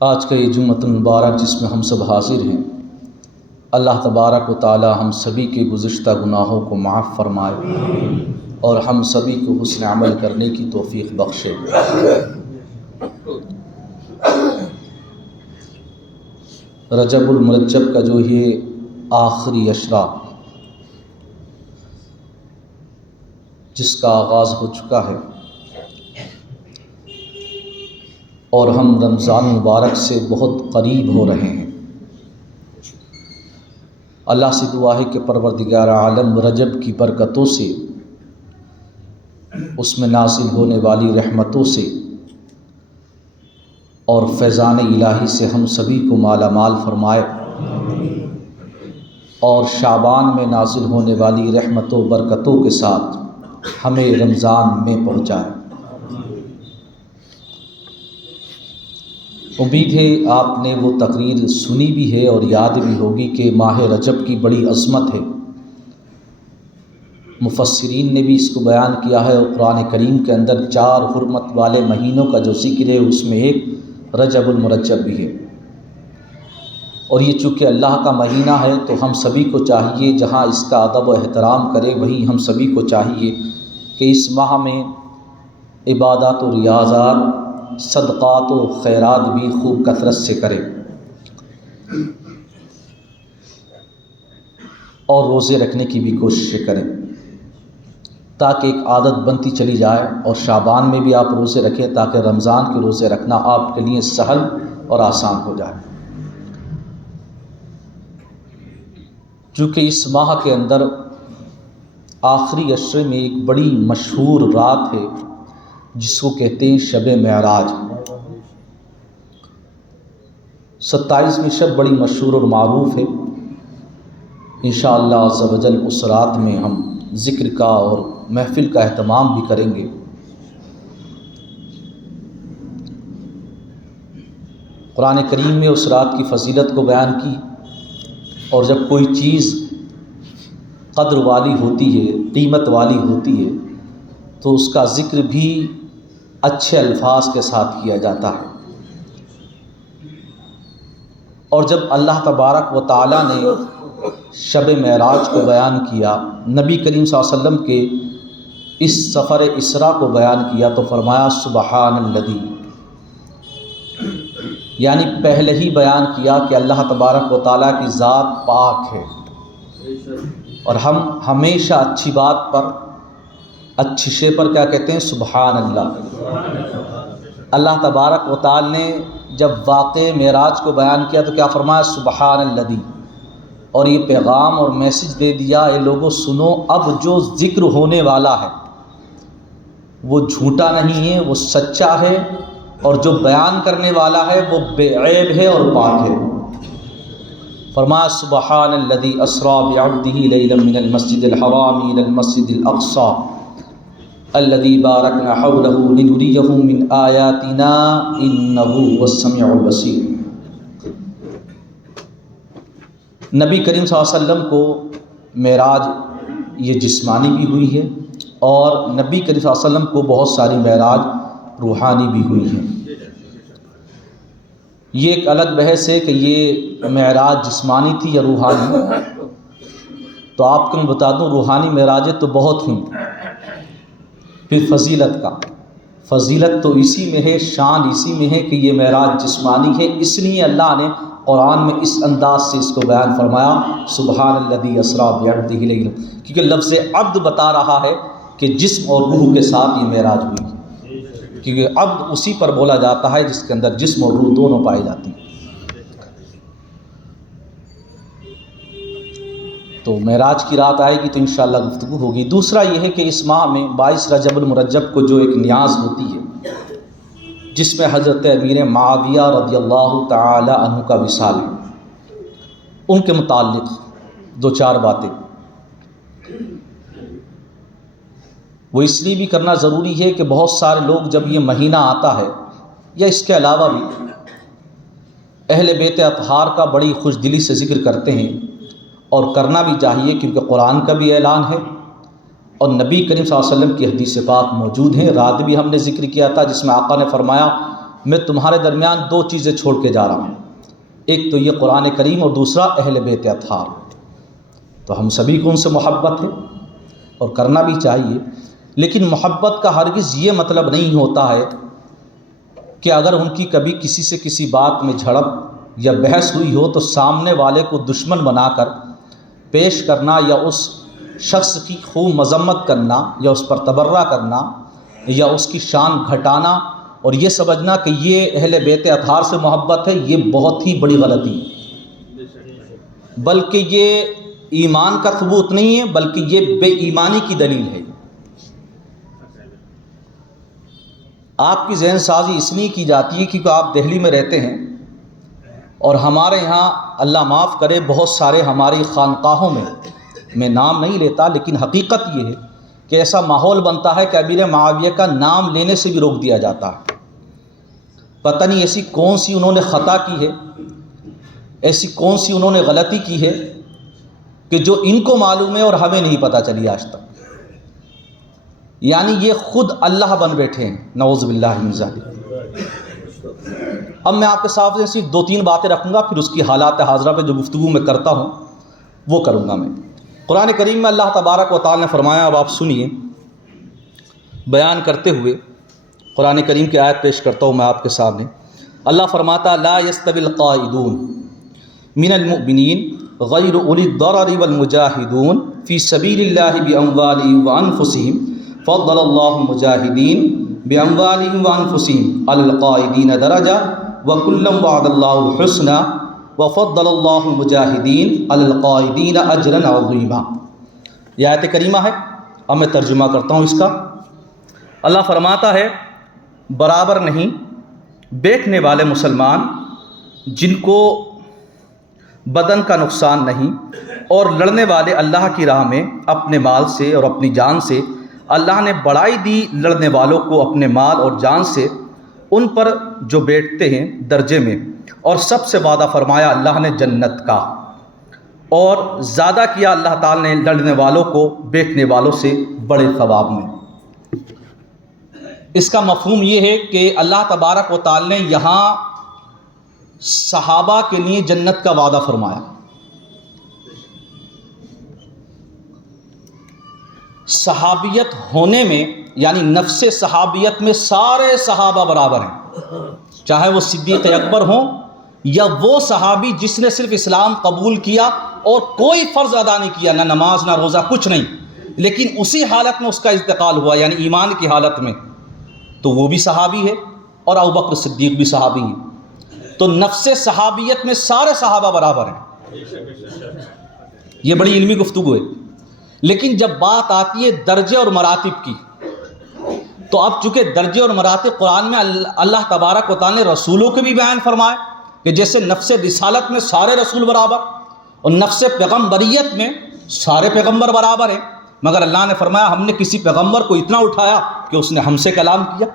آج کا یہ جمعۃ المبارک جس میں ہم سب حاضر ہیں، اللہ تبارک و تعالی ہم سبھی کے گزشتہ گناہوں کو معاف فرمائے اور ہم سبھی کو حسن عمل کرنے کی توفیق بخشے۔ رجب المرجب کا جو یہ آخری عشرہ جس کا آغاز ہو چکا ہے اور ہم رمضان مبارک سے بہت قریب ہو رہے ہیں، اللہ سے دعا ہے کہ پروردگار عالم رجب کی برکتوں سے، اس میں نازل ہونے والی رحمتوں سے اور فیضان الہی سے ہم سبھی کو مالا مال فرمائے، اور شعبان میں نازل ہونے والی رحمتوں برکتوں کے ساتھ ہمیں رمضان میں پہنچائے۔ امید ہے آپ نے وہ تقریر سنی بھی ہے اور یاد بھی ہوگی کہ ماہ رجب کی بڑی عظمت ہے۔ مفسرین نے بھی اس کو بیان کیا ہے، اور قرآن کریم کے اندر 4 حرمت والے مہینوں کا جو ذکر ہے اس میں ایک رجب المرجب بھی ہے، اور یہ چونکہ اللہ کا مہینہ ہے تو ہم سبھی کو چاہیے جہاں اس کا ادب و احترام کرے وہیں ہم سبھی کو چاہیے کہ اس ماہ میں عبادات و ریاضات، صدقات و خیرات بھی خوب کثرت سے کریں، اور روزے رکھنے کی بھی کوشش کریں تاکہ ایک عادت بنتی چلی جائے، اور شعبان میں بھی آپ روزے رکھیں تاکہ رمضان کے روزے رکھنا آپ کے لیے سہل اور آسان ہو جائے۔ چونکہ اس ماہ کے اندر آخری عشرے میں ایک بڑی مشہور رات ہے جس کو کہتے ہیں شب معراج۔ 27ویں شب بڑی مشہور اور معروف ہے، انشاءاللہ عز و جل اس رات میں ہم ذکر کا اور محفل کا اہتمام بھی کریں گے۔ قرآن کریم میں اس رات کی فضیلت کو بیان کی، اور جب کوئی چیز قدر والی ہوتی ہے، قیمت والی ہوتی ہے، تو اس کا ذکر بھی اچھے الفاظ کے ساتھ کیا جاتا ہے۔ اور جب اللہ تبارک و تعالیٰ نے شب معراج کو بیان کیا، نبی کریم صلی اللہ علیہ وسلم کے اس سفر اسراء کو بیان کیا، تو فرمایا سبحان الذی، یعنی پہلے ہی بیان کیا کہ اللہ تبارک و تعالیٰ کی ذات پاک ہے، اور ہم ہمیشہ اچھی بات پر، اچھی شے پر کیا کہتے ہیں؟ سبحان اللہ۔ اللہ تبارک و تعالیٰ نے جب واقع معراج کو بیان کیا تو کیا فرمایا؟ سبحان الذی، اور یہ پیغام اور میسج دے دیا، اے لوگوں سنو، اب جو ذکر ہونے والا ہے وہ جھوٹا نہیں ہے، وہ سچا ہے، اور جو بیان کرنے والا ہے وہ بے عیب ہے اور پاک ہے۔ فرمایا سبحان الذی اسریٰ بعبدہ لیلا من المسجد الحرام الی المسجد الاقصی الذی بارکنا حولہ لنریہ من آیاتنا انہ هو السمیع البصیر۔ نبی کریم صلی اللہ علیہ وسلم کو معراج یہ جسمانی بھی ہوئی ہے، اور نبی کریم صلی اللہ علیہ وسلم کو بہت ساری معراج روحانی بھی ہوئی ہیں۔ یہ ایک الگ بحث ہے کہ یہ معراج جسمانی تھی یا روحانی، تو آپ کو میں بتا دوں روحانی معراجیں تو بہت ہوئیں۔ پھر فضیلت تو اسی میں ہے، شان اسی میں ہے کہ یہ معراج جسمانی ہے، اس لیے اللہ نے قرآن میں اس انداز سے اس کو بیان فرمایا سبحان الذی اسریٰ بعبدہ لیلا، کیونکہ لفظ عبد بتا رہا ہے کہ جسم اور روح کے ساتھ یہ معراج ہوئی، کیونکہ عبد اسی پر بولا جاتا ہے جس کے اندر جسم اور روح دونوں پائی جاتی ہیں۔ تو معراج کی رات آئے گی تو انشاءاللہ گفتگو ہوگی۔ دوسرا یہ ہے کہ اس ماہ میں 22 رجب المرجب کو جو ایک نیاز ہوتی ہے جس میں حضرت امیر معاویہ رضی اللہ تعالی عنہ کا وصال ہے، ان کے متعلق 2-4 باتیں وہ اس لیے بھی کرنا ضروری ہے کہ بہت سارے لوگ جب یہ مہینہ آتا ہے، یا اس کے علاوہ بھی اہل بیت اطہار کا بڑی خوش دلی سے ذکر کرتے ہیں، اور کرنا بھی چاہیے کیونکہ قرآن کا بھی اعلان ہے اور نبی کریم صلی اللہ علیہ وسلم کی حدیث پاک موجود ہیں۔ رات بھی ہم نے ذکر کیا تھا جس میں آقا نے فرمایا میں تمہارے درمیان دو چیزیں چھوڑ کے جا رہا ہوں، ایک تو یہ قرآن کریم اور دوسرا اہل بیت اطہار۔ تو ہم سبھی کو ان سے محبت ہے اور کرنا بھی چاہیے، لیکن محبت کا ہرگز یہ مطلب نہیں ہوتا ہے کہ اگر ان کی کبھی کسی سے کسی بات میں جھڑپ یا بحث ہوئی ہو تو سامنے والے کو دشمن بنا کر پیش کرنا یا اس شخص کی خوب مذمت کرنا یا اس پر تبرہ کرنا یا اس کی شان گھٹانا اور یہ سمجھنا کہ یہ اہل بیت اطہار سے محبت ہے، یہ بہت ہی بڑی غلطی ہے، بلکہ یہ ایمان کا ثبوت نہیں ہے، بلکہ یہ بے ایمانی کی دلیل ہے۔ آپ کی ذہن سازی اس لیے کی جاتی ہے کیونکہ آپ دہلی میں رہتے ہیں اور ہمارے یہاں اللہ معاف کرے بہت سارے ہماری خانقاہوں میں نام نہیں لیتا لیکن حقیقت یہ ہے کہ ایسا ماحول بنتا ہے کہ امیر معاویہ کا نام لینے سے بھی روک دیا جاتا ہے۔ پتہ نہیں ایسی کون سی انہوں نے خطا کی ہے، ایسی کون سی انہوں نے غلطی کی ہے کہ جو ان کو معلوم ہے اور ہمیں نہیں پتہ چلی آج تک۔ یعنی یہ خود اللہ بن بیٹھے ہیں، نعوذ باللہ من ذالک۔ اب میں آپ کے سامنے صرف 2-3 باتیں رکھوں گا، پھر اس کی حالات حاضرہ پہ جو گفتگو میں کرتا ہوں وہ کروں گا میں۔ قرآن کریم میں اللہ تبارک و تعالی نے فرمایا، اب آپ سنیے، بیان کرتے ہوئے قرآن کریم کی آیت پیش کرتا ہوں میں آپ کے سامنے۔ اللہ فرماتا لا يستوي القاعدون من المؤمنین غیر اولی الضرر والمجاہدون فی سبیل اللہ باموالہم وانفسہم فضل اللہ المجاہدین باموالہم وانفسہم علی القاعدین درجہ وکلا وعد اللہ الحسنى وفضل اللہ المجاہدین علی القاعدین اجرا عظیما۔ یہ آیت کریمہ ہے، اب میں ترجمہ کرتا ہوں اس کا۔ اللہ فرماتا ہے برابر نہیں بیٹھنے والے مسلمان جن کو بدن کا نقصان نہیں اور لڑنے والے اللہ کی راہ میں اپنے مال سے اور اپنی جان سے۔ اللہ نے بڑائی دی لڑنے والوں کو اپنے مال اور جان سے، ان پر جو بیٹھتے ہیں درجے میں، اور سب سے وعدہ فرمایا اللہ نے جنت کا، اور زیادہ کیا اللہ تعالی نے لڑنے والوں کو بیٹھنے والوں سے بڑے ثواب میں۔ اس کا مفہوم یہ ہے کہ اللہ تبارک و تعالی نے یہاں صحابہ کے لیے جنت کا وعدہ فرمایا۔ صحابیت ہونے میں یعنی نفس صحابیت میں سارے صحابہ برابر ہیں، چاہے وہ صدیق اکبر ہوں یا وہ صحابی جس نے صرف اسلام قبول کیا اور کوئی فرض ادا نہیں کیا، نہ نماز نہ روزہ کچھ نہیں، لیکن اسی حالت میں اس کا انتقال ہوا یعنی ایمان کی حالت میں، تو وہ بھی صحابی ہے، اور ابوبکر صدیق بھی صحابی ہیں۔ تو نفس صحابیت میں سارے صحابہ برابر ہیں۔ یہ بڑی علمی گفتگو ہے، لیکن جب بات آتی ہے درجے اور مراتب کی، تو اب چونکہ درجے اور مراتب قرآن میں اللہ تبارک و تعالی نے رسولوں کے بھی بیان فرمائے کہ جیسے نفس رسالت میں سارے رسول برابر اور نفس پیغمبریت میں سارے پیغمبر برابر ہیں، مگر اللہ نے فرمایا ہم نے کسی پیغمبر کو اتنا اٹھایا کہ اس نے ہم سے کلام کیا،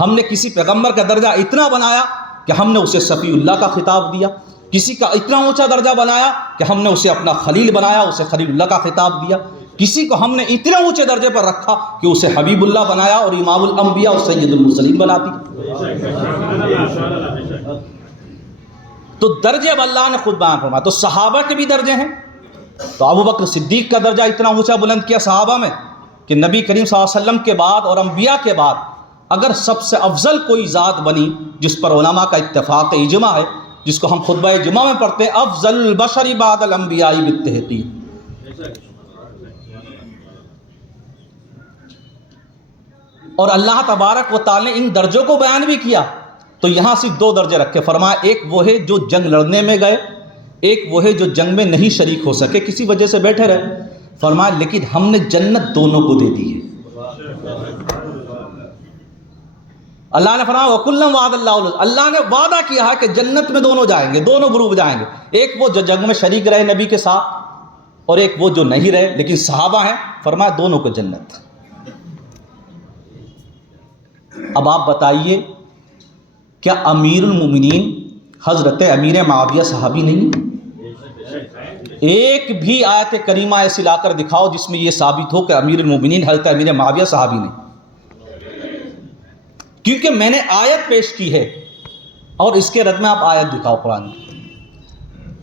ہم نے کسی پیغمبر کا درجہ اتنا بنایا کہ ہم نے اسے صفی اللہ کا خطاب دیا، کسی کا اتنا اونچا درجہ بنایا کہ ہم نے اسے اپنا خلیل بنایا، اسے خلیل اللہ کا خطاب دیا، کسی کو ہم نے اتنے اونچے درجے پر رکھا کہ اسے حبیب اللہ بنایا اور امام الانبیاء اور سید المرسلین بنا دیا۔ تو درجے اب اللہ نے خود بیان فرمایا۔ تو صحابہ کے بھی درجے ہیں، تو ابوبکر صدیق کا درجہ اتنا اونچا بلند کیا صحابہ میں کہ نبی کریم صلی اللہ علیہ وسلم کے بعد اور انبیاء کے بعد اگر سب سے افضل کوئی ذات بنی جس پر علماء کا اتفاق اجماع ہے، جس کو ہم خطبہ جمعہ میں پڑھتے ہیں، افضل البشر بعد الانبیاء بالتحقیق۔ اور اللہ تبارک و تعالی نے ان درجوں کو بیان بھی کیا، تو یہاں صرف 2 درجے رکھے، فرمایا ایک وہ ہے جو جنگ لڑنے میں گئے، ایک وہ ہے جو جنگ میں نہیں شریک ہو سکے، کسی وجہ سے بیٹھے رہے، فرمایا لیکن ہم نے جنت دونوں کو دے دی ہے۔ اللہ نے فرمایا وَكُلًّا وَعَدَ اللَّهُ، اللہ نے وعدہ کیا ہے کہ جنت میں دونوں جائیں گے، دونوں گروپ جائیں گے، ایک وہ جو جنگ میں شریک رہے نبی کے ساتھ اور ایک وہ جو نہیں رہے لیکن صحابہ ہیں، فرمایا دونوں کو جنت۔ اب آپ بتائیے کیا امیر المومنین حضرت امیر معاویہ صحابی نہیں؟ ایک بھی آیت کریمہ ایسی لا کر دکھاؤ جس میں یہ ثابت ہو کہ امیر المومنین حضرت امیر معاویہ صحابی نہیں، کیونکہ میں نے آیت پیش کی ہے اور اس کے رد میں آپ آیت دکھاؤ قرآن کی.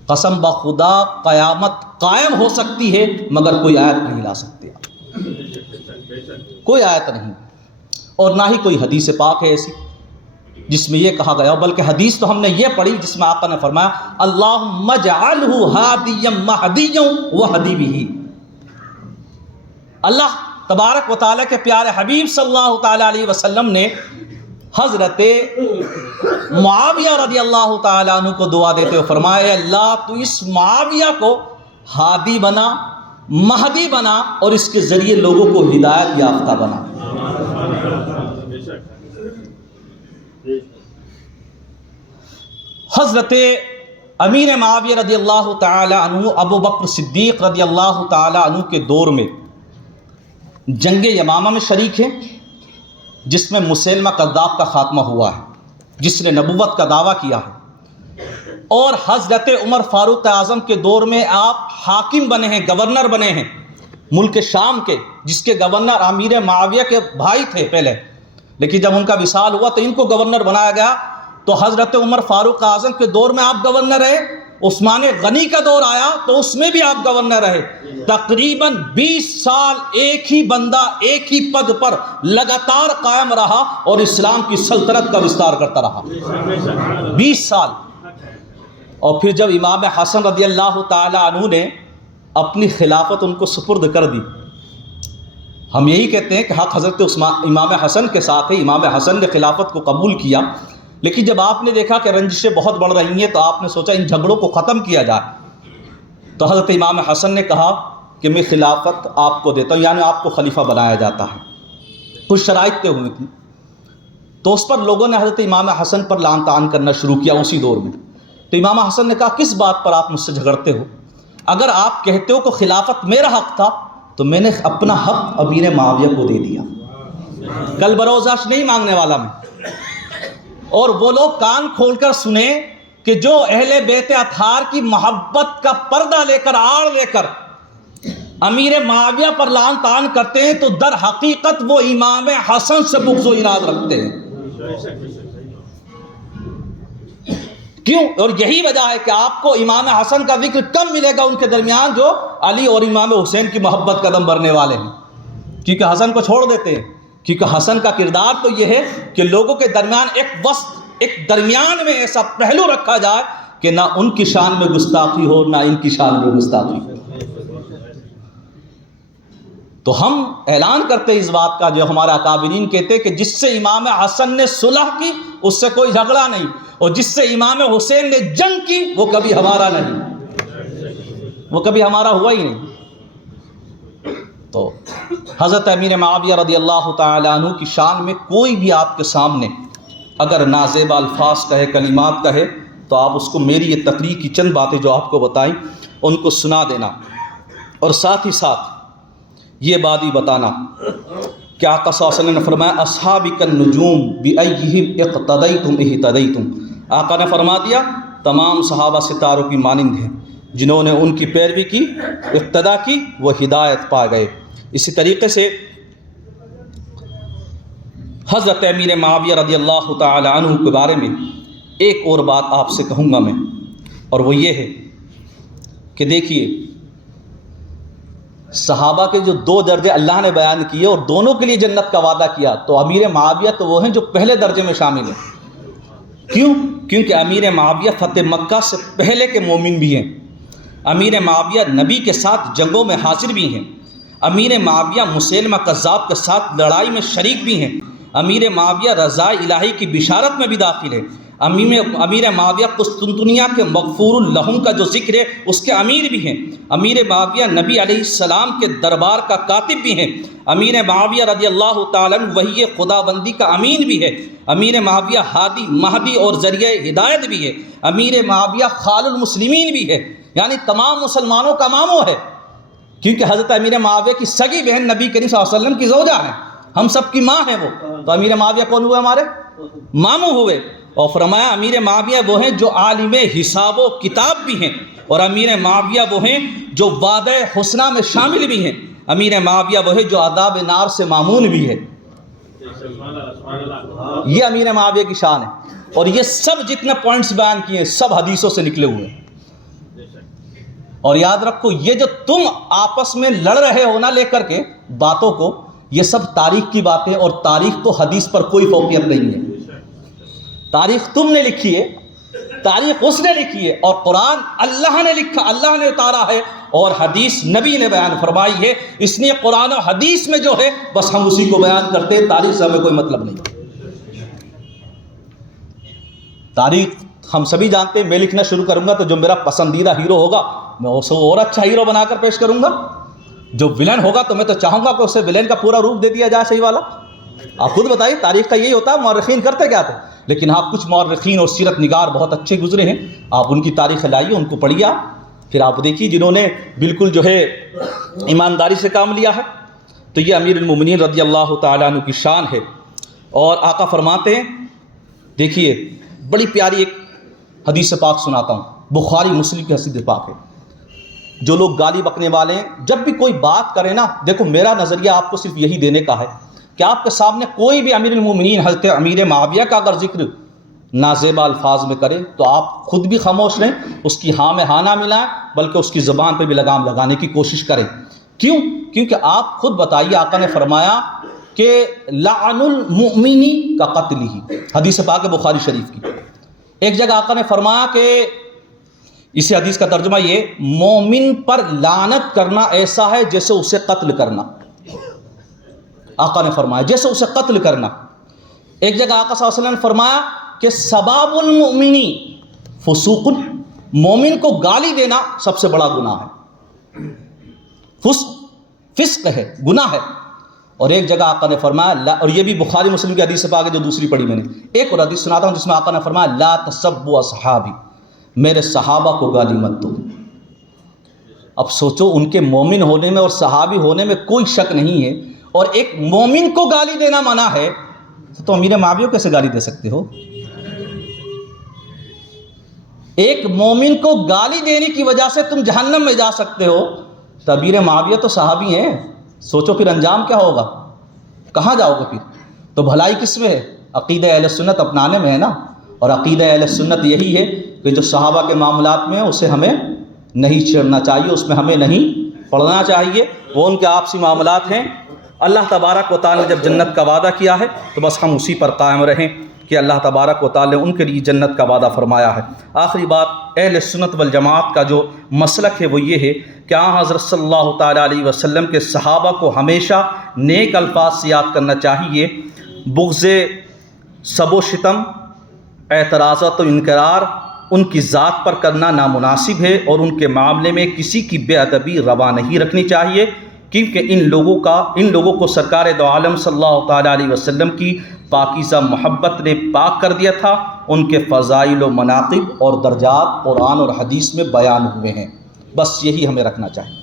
قسم بخدا قیامت قائم ہو سکتی ہے مگر کوئی آیت نہیں لا سکتے آپ. کوئی آیت نہیں اور نہ ہی کوئی حدیث پاک ہے ایسی جس میں یہ کہا گیا. بلکہ حدیث تو ہم نے یہ پڑھی جس میں آقا نے فرمایا اللہم اجعلہ ہادیا مہدیا واہدی بہ. اللہ تبارک و تعالیٰ کے پیارے حبیب صلی اللہ تعالیٰ علیہ وسلم نے حضرت معاویہ رضی اللہ تعالیٰ عنہ کو دعا دیتے ہوئے فرمایا اے اللہ تو اس معاویہ کو ہادی بنا، مہدی بنا اور اس کے ذریعے لوگوں کو ہدایت یافتہ بنا. حضرت امیر معاویہ رضی اللہ تعالی عنہ ابو بکر صدیق رضی اللہ تعالی عنہ کے دور میں جنگ یمامہ میں شریک ہیں، جس میں مسیلمہ کذاب کا خاتمہ ہوا ہے، جس نے نبوت کا دعویٰ کیا ہے. اور حضرت عمر فاروق اعظم کے دور میں آپ حاکم بنے ہیں، گورنر بنے ہیں ملک شام کے، جس کے گورنر امیر معاویہ کے بھائی تھے پہلے، لیکن جب ان کا وصال ہوا تو ان کو گورنر بنایا گیا. تو حضرت عمر فاروق اعظم کے دور میں آپ گورنر رہے، عثمان غنی کا دور آیا تو اس میں بھی آپ گورنر رہے. تقریباً 20 سال ایک ہی بندہ ایک ہی پد پر لگاتار قائم رہا اور اسلام کی سلطنت کا وستار کرتا رہا 20 سال. اور پھر جب امام حسن رضی اللہ تعالی عنہ نے اپنی خلافت ان کو سپرد کر دی، ہم یہی کہتے ہیں کہ حق حضرت امام حسن کے ساتھ ہے. امام حسن نے خلافت کو قبول کیا، لیکن جب آپ نے دیکھا کہ رنجشیں بہت بڑھ رہی ہیں تو آپ نے سوچا ان جھگڑوں کو ختم کیا جائے. تو حضرت امام حسن نے کہا کہ میں خلافت آپ کو دیتا ہوں، یعنی آپ کو خلیفہ بنایا جاتا ہے. کچھ شرائط طے ہوئی تھیں تو اس پر لوگوں نے حضرت امام حسن پر لعن طعن کرنا شروع کیا اسی دور میں. تو امام حسن نے کہا کس بات پر آپ مجھ سے جھگڑتے ہو؟ اگر آپ کہتے ہو کہ خلافت میرا حق تھا تو میں نے اپنا حق امیر معاویہ کو دے دیا، کل بروزاش نہیں مانگنے والا میں. اور وہ لوگ کان کھول کر سنیں کہ جو اہل بیت اطہار کی محبت کا پردہ لے کر آڑ لے کر امیر معاویہ پر لعن طعن کرتے ہیں تو در حقیقت وہ امام حسن سے بغض و عناد رکھتے ہیں. کیوں؟ اور یہی وجہ ہے کہ آپ کو امام حسن کا ذکر کم ملے گا ان کے درمیان جو علی اور امام حسین کی محبت قدم بھرنے والے ہیں، کیونکہ حسن کو چھوڑ دیتے ہیں. کیونکہ حسن کا کردار تو یہ ہے کہ لوگوں کے درمیان ایک وسط، ایک درمیان میں ایسا پہلو رکھا جائے کہ نہ ان کی شان میں گستاخی ہو نہ ان کی شان میں گستاخی ہو. تو ہم اعلان کرتے اس بات کا جو ہمارے اکابرین کہتے کہ جس سے امام حسن نے صلح کی اس سے کوئی جھگڑا نہیں، اور جس سے امام حسین نے جنگ کی وہ کبھی ہمارا نہیں، وہ کبھی ہمارا ہوا ہی نہیں. تو حضرت امیر معاویہ رضی اللہ تعالی عنہ کی شان میں کوئی بھی آپ کے سامنے اگر نازیبا الفاظ کہے، کلمات کہے، تو آپ اس کو میری یہ تقریر کی چند باتیں جو آپ کو بتائیں ان کو سنا دینا، اور ساتھ ہی ساتھ یہ بات بھی بتانا کہ آقا صلی اللہ علیہ وسلم نے فرمایا اصحابی کالنجوم بأیہم اقتدیتم اہتدیتم. آقا نے فرما دیا تمام صحابہ ستاروں کی مانند ہیں، جنہوں نے ان کی پیروی کی، اقتدا کی، وہ ہدایت پا گئے. اسی طریقے سے حضرت امیر معاویہ رضی اللہ تعالی عنہ کے بارے میں ایک اور بات آپ سے کہوں گا میں، اور وہ یہ ہے کہ دیکھیے صحابہ کے جو 2 درجے اللہ نے بیان کیے اور دونوں کے لیے جنت کا وعدہ کیا، تو امیر معاویہ تو وہ ہیں جو پہلے درجے میں شامل ہیں. کیوں؟ کیونکہ امیر معاویہ فتح مکہ سے پہلے کے مومن بھی ہیں. امیر معاویہ نبی کے ساتھ جنگوں میں حاضر بھی ہیں. امیر معاویہ مسیلمہ کذاب کے ساتھ لڑائی میں شریک بھی ہیں. امیر معاویہ رضا الہی کی بشارت میں بھی داخل ہے. امیر معاویہ قسطنطنیہ کے مغفور لہم کا جو ذکر ہے اس کے امیر بھی ہیں. امیر معاویہ نبی علیہ السلام کے دربار کا کاتب بھی ہیں. امیر معاویہ رضی اللہ تعالیٰ عنہ وحی خدا بندی کا امین بھی ہے. امیر معاویہ ہادی مہدی اور ذریعہ ہدایت بھی ہے. امیر معاویہ خال المسلمین بھی ہے، یعنی تمام مسلمانوں کا ماموں ہے، کیونکہ حضرت امیر معاویہ کی سگی بہن نبی کریم صلی اللہ علیہ وسلم کی زوجہ ہیں، ہم سب کی ماں ہیں وہ. تو امیر معاویہ کون ہوئے؟ ہمارے ماموں ہوئے. اور فرمایا امیر معاویہ وہ ہیں جو عالم حساب و کتاب بھی ہیں، اور امیر معاویہ وہ ہیں جو وعدہ حسنہ میں شامل بھی ہیں. امیر معاویہ وہ ہے جو عذاب نار سے مامون بھی ہے. یہ امیر معاویہ کی شان ہے. اور یہ سب جتنے پوائنٹس بیان کیے سب حدیثوں سے نکلے ہوئے ہیں. اور یاد رکھو یہ جو تم آپس میں لڑ رہے ہو نا لے کر کے باتوں کو، یہ سب تاریخ کی باتیں، اور تاریخ تو حدیث پر کوئی فوقیت نہیں ہے. تاریخ تم نے لکھی ہے، تاریخ اس نے لکھی ہے، اور قرآن اللہ نے لکھا، اللہ نے اتارا ہے، اور حدیث نبی نے بیان فرمائی ہے. اس لیے قرآن و حدیث میں جو ہے بس ہم اسی کو بیان کرتے ہیں، تاریخ سے ہمیں کوئی مطلب نہیں. تاریخ ہم سبھی جانتے ہیں، میں لکھنا شروع کروں گا تو جو میرا پسندیدہ ہیرو ہوگا میں اسے اور اچھا ہیرو بنا کر پیش کروں گا. جو ولن ہوگا تو میں تو چاہوں گا کہ اسے ولن کا پورا روپ دے دیا جائے صحیح والا. آپ خود بتائیے، تاریخ کا یہی ہوتا ہے. مورخین کرتے کیا تھے؟ لیکن آپ کچھ مورخین اور سیرت نگار بہت اچھے گزرے ہیں، آپ ان کی تاریخ لائیے، ان کو پڑھیے، پھر آپ دیکھیے جنہوں نے بالکل جو ہے ایمانداری سے کام لیا ہے. تو یہ امیر المومنین رضی اللہ تعالیٰ عنہ کی شان ہے. اور آقا فرماتے ہیں، دیکھیے بڑی پیاری ایک حدیث پاک سناتا ہوں، بخاری مسلم کی حدیث پاک ہے. جو لوگ گالی بکنے والے ہیں، جب بھی کوئی بات کرے نا، دیکھو میرا نظریہ آپ کو صرف یہی دینے کا ہے کہ آپ کے سامنے کوئی بھی امیر المومنین حضرت امیر معاویہ کا اگر ذکر نازیبا الفاظ میں کرے تو آپ خود بھی خاموش رہیں، اس کی ہاں میں ہاں نہ ملائیں، بلکہ اس کی زبان پہ بھی لگام لگانے کی کوشش کریں. کیوں؟ کیونکہ آپ خود بتائیے، آقا نے فرمایا کہ لعن المؤمنی کا قتل ہی، حدیث پاک ہے بخاری شریف کی. ایک جگہ آقا نے فرمایا کہ اسی حدیث کا ترجمہ یہ، مومن پر لعنت کرنا ایسا ہے جیسے اسے قتل کرنا. آقا نے فرمایا جیسے اسے قتل کرنا. ایک جگہ آقا صلی اللہ علیہ وسلم نے فرمایا کہ سباب المؤمنی فسوق، مومن کو گالی دینا سب سے بڑا گناہ ہے، فسق ہے، گناہ ہے. اور ایک جگہ آقا نے فرمایا، اور یہ بھی بخاری مسلم کی حدیث سے پاک ہے جو دوسری پڑھی میں نے. ایک اور حدیث سناتا ہوں جس میں آقا نے فرمایا لا تسبوا اصحابی، میرے صحابہ کو گالی مت دو. اب سوچو، ان کے مومن ہونے میں اور صحابی ہونے میں کوئی شک نہیں ہے، اور ایک مومن کو گالی دینا منع ہے، تو امیر معاویہ کیسے گالی دے سکتے ہو؟ ایک مومن کو گالی دینے کی وجہ سے تم جہنم میں جا سکتے ہو، تو امیر معاویہ تو صحابی ہیں. سوچو پھر انجام کیا ہوگا، کہاں جاؤ گے پھر؟ تو بھلائی کس میں ہے؟ عقیدہ اہل سنت اپنانے میں ہے نا. اور عقیدہ اہل سنت یہی ہے کہ جو صحابہ کے معاملات میں اسے ہمیں نہیں چھیڑنا چاہیے، اس میں ہمیں نہیں پڑھنا چاہیے، وہ ان کے آپسی معاملات ہیں. اللہ تبارک و تعالی نے جب جنت کا وعدہ کیا ہے تو بس ہم اسی پر قائم رہیں کہ اللہ تبارک و تعالی نے ان کے لیے جنت کا وعدہ فرمایا ہے. آخری بات، اہل سنت والجماعت کا جو مسلک ہے وہ یہ ہے کہ حضرت صلی اللہ تعالیٰ علیہ وسلم کے صحابہ کو ہمیشہ نیک الفاظ سے یاد کرنا چاہیے. بغض، سب و شتم، اعتراضات و انکار ان کی ذات پر کرنا نامناسب ہے، اور ان کے معاملے میں کسی کی بے ادبی روا نہیں رکھنی چاہیے، کیونکہ ان لوگوں کو سرکار دو عالم صلی اللہ تعالیٰ علیہ وسلم کی پاکیزہ محبت نے پاک کر دیا تھا. ان کے فضائل و مناقب اور درجات قرآن اور حدیث میں بیان ہوئے ہیں. بس یہی ہمیں رکھنا چاہیے،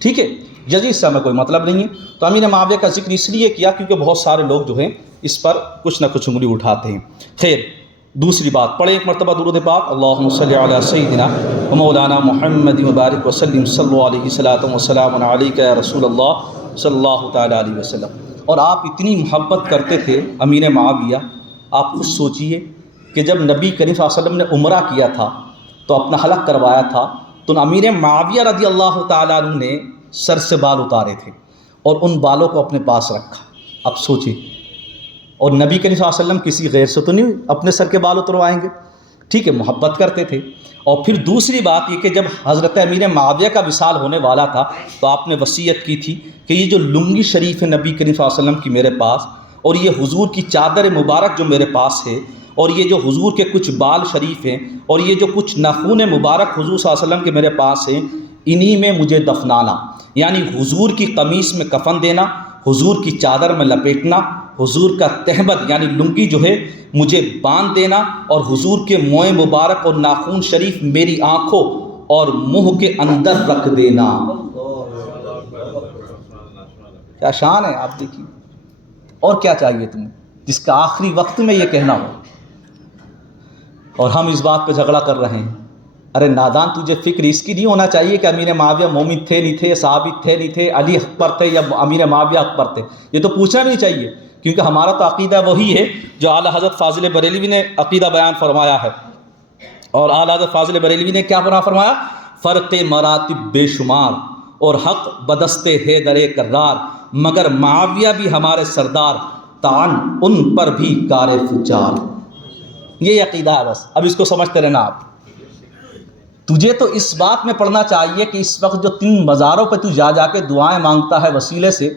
ٹھیک ہے؟ جزی سے ہمیں کوئی مطلب نہیں ہے. تو امیر معاویہ کا ذکر اس لیے کیا کیونکہ بہت سارے لوگ جو ہیں اس پر کچھ نہ کچھ انگلی اٹھاتے ہیں. خیر، دوسری بات پڑھیں ایک مرتبہ درود پاک، اللہم صلی علی سیدنا و مولانا محمد مبارک وسلم، صلی علیہ وسلم وسلام علیک یا رسول اللہ صلی اللہ تعالیٰ علیہ وسلم. اور آپ اتنی محبت کرتے تھے امیر معاویہ، آپ خود سوچئے کہ جب نبی کریم صلی اللہ علیہ وسلم نے عمرہ کیا تھا تو اپنا حلق کروایا تھا، تو امیر معاویہ رضی اللہ تعالیٰ عنہ نے سر سے بال اتارے تھے اور ان بالوں کو اپنے پاس رکھا. اب سوچئے، اور نبی کریم صلی اللہ علیہ وسلم کسی غیر سے تو نہیں اپنے سر کے بال اتروائیں گے، ٹھیک ہے؟ محبت کرتے تھے. اور پھر دوسری بات یہ کہ جب حضرت امیر معاویہ کا وصال ہونے والا تھا تو آپ نے وصیت کی تھی کہ یہ جو لنگی شریف ہے نبی کریم صلی اللہ علیہ وسلم کی میرے پاس، اور یہ حضور کی چادر مبارک جو میرے پاس ہے، اور یہ جو حضور کے کچھ بال شریف ہیں، اور یہ جو کچھ ناخون مبارک حضور صلی اللہ علیہ وسلم کے میرے پاس ہیں، انہی میں مجھے دفنانا. یعنی حضور کی قمیص میں کفن دینا، حضور کی چادر میں لپیٹنا، حضور کا تہبد یعنی لنگی جو ہے مجھے باندھ دینا، اور حضور کے موئے مبارک اور ناخون شریف میری آنکھوں اور منہ کے اندر رکھ دینا. کیا شان ہے، آپ دیکھیے. اور کیا چاہیے تمہیں جس کا آخری وقت میں یہ کہنا ہو؟ اور ہم اس بات پہ جھگڑا کر رہے ہیں. ارے نادان، تجھے فکر اس کی نہیں ہونا چاہیے کہ امیر معاویہ مومن تھے نہیں تھے، صحابی تھے نہیں تھے، علی اکبر تھے یا امیر معاویہ اکبر تھے؟ یہ تو پوچھنا بھی نہیں چاہیے. کیونکہ ہمارا تو عقیدہ وہی ہے جو اعلیٰ حضرت فاضل بریلوی نے عقیدہ بیان فرمایا ہے. اور اعلیٰ حضرت فاضل بریلوی نے کیا فرمایا؟ فرق مراتب بے شمار اور حق بدستے حیدر کرار، مگر معاویہ بھی ہمارے سردار، تعن ان پر بھی کار فجار. یہ عقیدہ ہے بس. اب اس کو سمجھتے رہنا آپ. تجھے تو اس بات میں پڑھنا چاہیے کہ اس وقت جو 3 مزاروں پہ تو جا کے دعائیں مانگتا ہے وسیلے سے،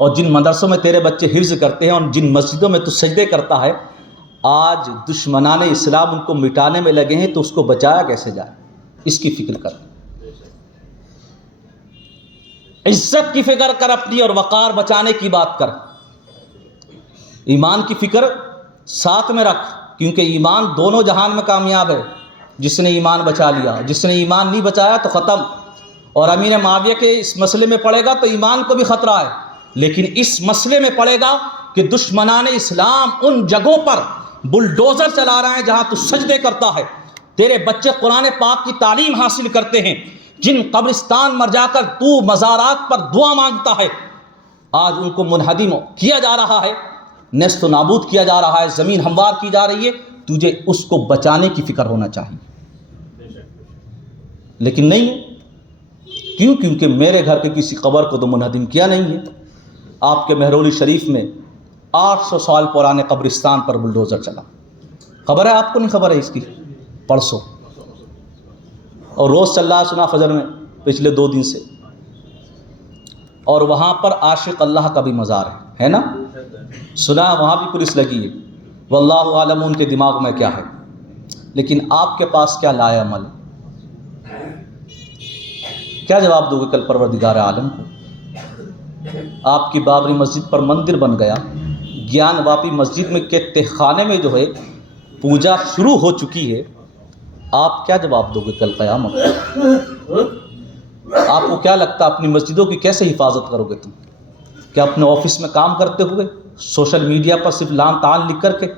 اور جن مدرسوں میں تیرے بچے حفظ کرتے ہیں اور جن مسجدوں میں تو سجدے کرتا ہے، آج دشمنان اسلام ان کو مٹانے میں لگے ہیں، تو اس کو بچایا کیسے جائے؟ اس کی فکر کر. عزت کی فکر کر اپنی، اور وقار بچانے کی بات کر. ایمان کی فکر ساتھ میں رکھ، کیونکہ ایمان دونوں جہان میں کامیاب ہے. جس نے ایمان بچا لیا، جس نے ایمان نہیں بچایا تو ختم. اور امین معاویہ کے اس مسئلے میں پڑے گا تو ایمان کو بھی خطرہ ہے، لیکن اس مسئلے میں پڑے گا کہ دشمنان اسلام ان جگہوں پر بلڈوزر چلا رہے ہیں جہاں تو سجدے کرتا ہے، تیرے بچے قرآن پاک کی تعلیم حاصل کرتے ہیں، جن قبرستان مر جا کر تو مزارات پر دعا مانگتا ہے، آج ان کو منہدم کیا جا رہا ہے، نیست و نابود کیا جا رہا ہے، زمین ہموار کی جا رہی ہے. تجھے اس کو بچانے کی فکر ہونا چاہیے، لیکن نہیں ہے. کیوں؟ کیونکہ میرے گھر کے کسی قبر کو تو منہدم کیا نہیں ہے. آپ کے مہرولی شریف میں 800 سال پرانے قبرستان پر بلڈوزر چلا. خبر ہے آپ کو؟ نہیں خبر ہے اس کی؟ پرسوں اور روز چل رہا ہے، سنا فجر میں پچھلے 2 دن سے. اور وہاں پر عاشق اللہ کا بھی مزار ہے نا؟ سنا وہاں بھی پولیس لگی ہے. واللہ عالم ان کے دماغ میں کیا ہے. لیکن آپ کے پاس کیا لائے عمل؟ کیا جواب دو گے کل پروردگار عالم کو؟ آپ کی بابری مسجد پر مندر بن گیا، گیان واپی مسجد میں کے تہخانے میں جو ہے پوجا شروع ہو چکی ہے. آپ کیا جواب دو گے کل قیامت؟ آپ کو کیا لگتا اپنی مسجدوں کی کیسے حفاظت کرو گے تم؟ کیا اپنے آفس میں کام کرتے ہوئے سوشل میڈیا پر صرف لان تان لکھ کر کے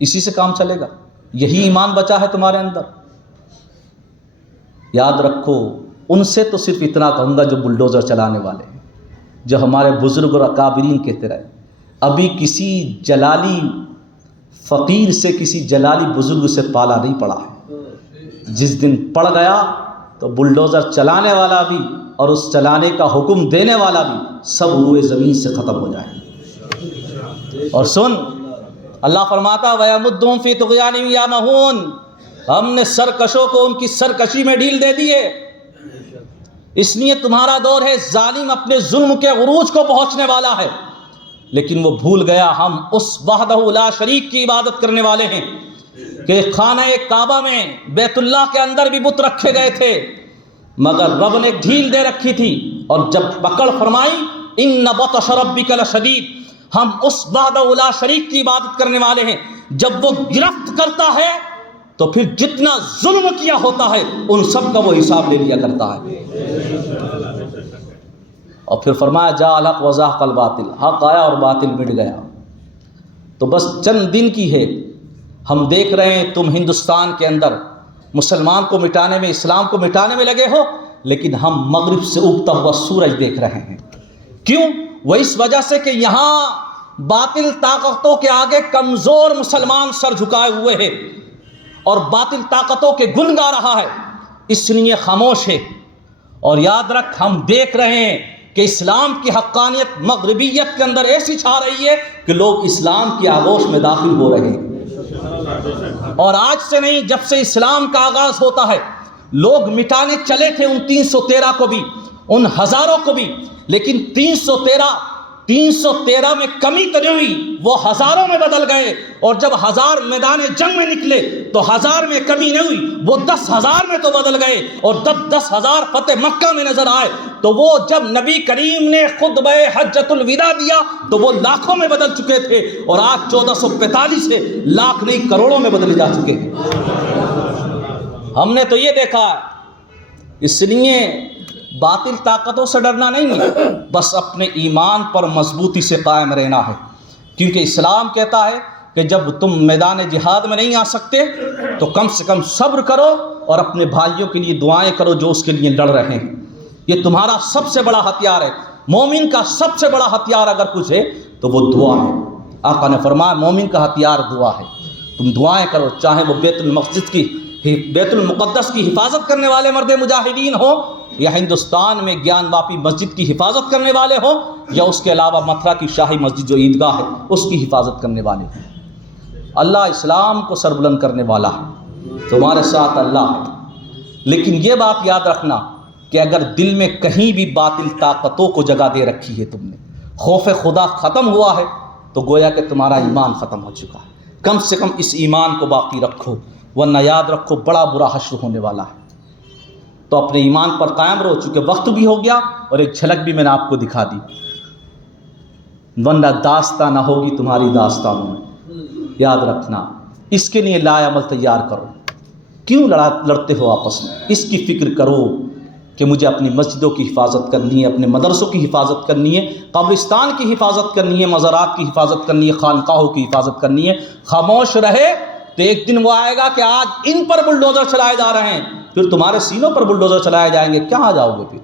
اسی سے کام چلے گا؟ یہی ایمان بچا ہے تمہارے اندر؟ یاد رکھو، ان سے تو صرف اتنا کہوں گا جو بلڈوزر چلانے والے ہیں، جو ہمارے بزرگ اور اکابرین کہتے رہے. ابھی کسی جلالی فقیر سے، کسی جلالی بزرگ سے پالا نہیں پڑا ہے. جس دن پڑ گیا تو بلڈوزر چلانے والا بھی اور اس چلانے کا حکم دینے والا بھی سب روئے زمین سے ختم ہو جائے. اور سن، اللہ فرماتا وَيَمُدُّهُمْ فِي طُغْيَانِهِمْ يَعْمَهُونَ، ہم نے سرکشوں کو ان کی سرکشی میں ڈھیل دے دیے. اس لیے تمہارا دور ہے ظالم اپنے ظلم کے عروج کو پہنچنے والا ہے، لیکن وہ بھول گیا ہم اس وحدہ لا شریک کی عبادت کرنے والے ہیں کہ خانہ کعبہ میں بیت اللہ کے اندر بھی بت رکھے گئے تھے، مگر رب نے ڈھیل دے رکھی تھی. اور جب پکڑ فرمائی ان بطش ربک لشدید، ہم اس وحدہ لا شریک کی عبادت کرنے والے ہیں، جب وہ گرفت کرتا ہے تو پھر جتنا ظلم کیا ہوتا ہے ان سب کا وہ حساب لے لیا کرتا ہے. اور پھر فرمایا جاء الحق وزاق الباطل، حق آیا اور باطل مٹ گیا. تو بس چند دن کی ہے. ہم دیکھ رہے ہیں تم ہندوستان کے اندر مسلمان کو مٹانے میں، اسلام کو مٹانے میں لگے ہو، لیکن ہم مغرب سے اگتا ہوا سورج دیکھ رہے ہیں. کیوں؟ وہ اس وجہ سے کہ یہاں باطل طاقتوں کے آگے کمزور مسلمان سر جھکائے ہوئے ہیں اور باطل طاقتوں کے گن گا رہا ہے، اس لیے خاموش ہے. اور یاد رکھ، ہم دیکھ رہے ہیں کہ اسلام کی حقانیت مغربیت کے اندر ایسی چھا رہی ہے کہ لوگ اسلام کی آغوش میں داخل ہو رہے ہیں. اور آج سے نہیں، جب سے اسلام کا آغاز ہوتا ہے لوگ مٹانے چلے تھے ان 313 کو بھی، ان ہزاروں کو بھی، لیکن 313 میں کمی تو نہیں ہوئی، وہ ہزاروں میں بدل گئے. اور جب 1000 میدان جنگ میں نکلے تو 1000 میں کمی نہیں ہوئی، وہ 10,000 میں تو بدل گئے. اور جب 10,000 فتح مکہ میں نظر آئے تو وہ جب نبی کریم نے خطبہ حجۃ الوداع دیا تو وہ لاکھوں میں بدل چکے تھے. اور آج 1445 سے لاکھ نہیں کروڑوں میں بدلے جا چکے ہیں. ہم نے تو یہ دیکھا. اس لیے باطل طاقتوں سے ڈرنا نہیں ہے، بس اپنے ایمان پر مضبوطی سے قائم رہنا ہے. کیونکہ اسلام کہتا ہے کہ جب تم میدان جہاد میں نہیں آ سکتے تو کم سے کم صبر کرو اور اپنے بھائیوں کے لیے دعائیں کرو جو اس کے لیے لڑ رہے ہیں. یہ تمہارا سب سے بڑا ہتھیار ہے. مومن کا سب سے بڑا ہتھیار اگر کچھ ہے تو وہ دعا ہے۔ آقا نے فرمایا مومن کا ہتھیار دعا ہے، تم دعائیں کرو، چاہے وہ بیت المقدس کی حفاظت کرنے والے مرد مجاہدین ہوں، یا ہندوستان میں گیان واپی مسجد کی حفاظت کرنے والے ہوں، یا اس کے علاوہ متھرا کی شاہی مسجد جو عیدگاہ ہے اس کی حفاظت کرنے والے ہوں۔ اللہ اسلام کو سربلند کرنے والا ہے، تمہارے ساتھ اللہ ہے۔ لیکن یہ بات یاد رکھنا کہ اگر دل میں کہیں بھی باطل طاقتوں کو جگہ دے رکھی ہے، تم نے خوف خدا ختم ہوا ہے، تو گویا کہ تمہارا ایمان ختم ہو چکا ہے۔ کم سے کم اس ایمان کو باقی رکھو، ورنہ یاد رکھو بڑا برا حشر ہونے والا ہے۔ تو اپنے ایمان پر قائم رہو، چونکہ وقت بھی ہو گیا اور ایک جھلک بھی میں نے آپ کو دکھا دی، ورنہ داستان نہ ہوگی تمہاری داستانوں میں۔ یاد رکھنا، اس کے لیے لا عمل تیار کرو۔ کیوں لڑتے ہو آپس میں؟ اس کی فکر کرو کہ مجھے اپنی مسجدوں کی حفاظت کرنی ہے، اپنے مدرسوں کی حفاظت کرنی ہے، قبرستان کی حفاظت کرنی ہے، مزارات کی حفاظت کرنی ہے، خانقاہوں کی حفاظت کرنی ہے۔ خاموش رہے تو ایک دن وہ آئے گا کہ آج ان پر بلڈوزر چلائے جا رہے ہیں، پھر تمہارے سینوں پر بلڈوزر چلائے جائیں گے، کہاں جاؤ گے؟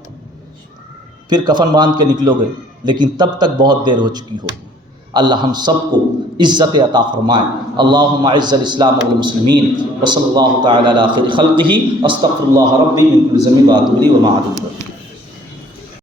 پھر کفن باندھ کے نکلو گے، لیکن تب تک بہت دیر ہو چکی ہوگی۔ اللہ ہم سب کو عزت عطا فرمائے۔ اللہم اعز الاسلام والمسلمین، وصلی اللہ تعالی علی خیر خلقہ، استغفر اللہ ربی من کل ذنب واتوب الیہ وما علیہ۔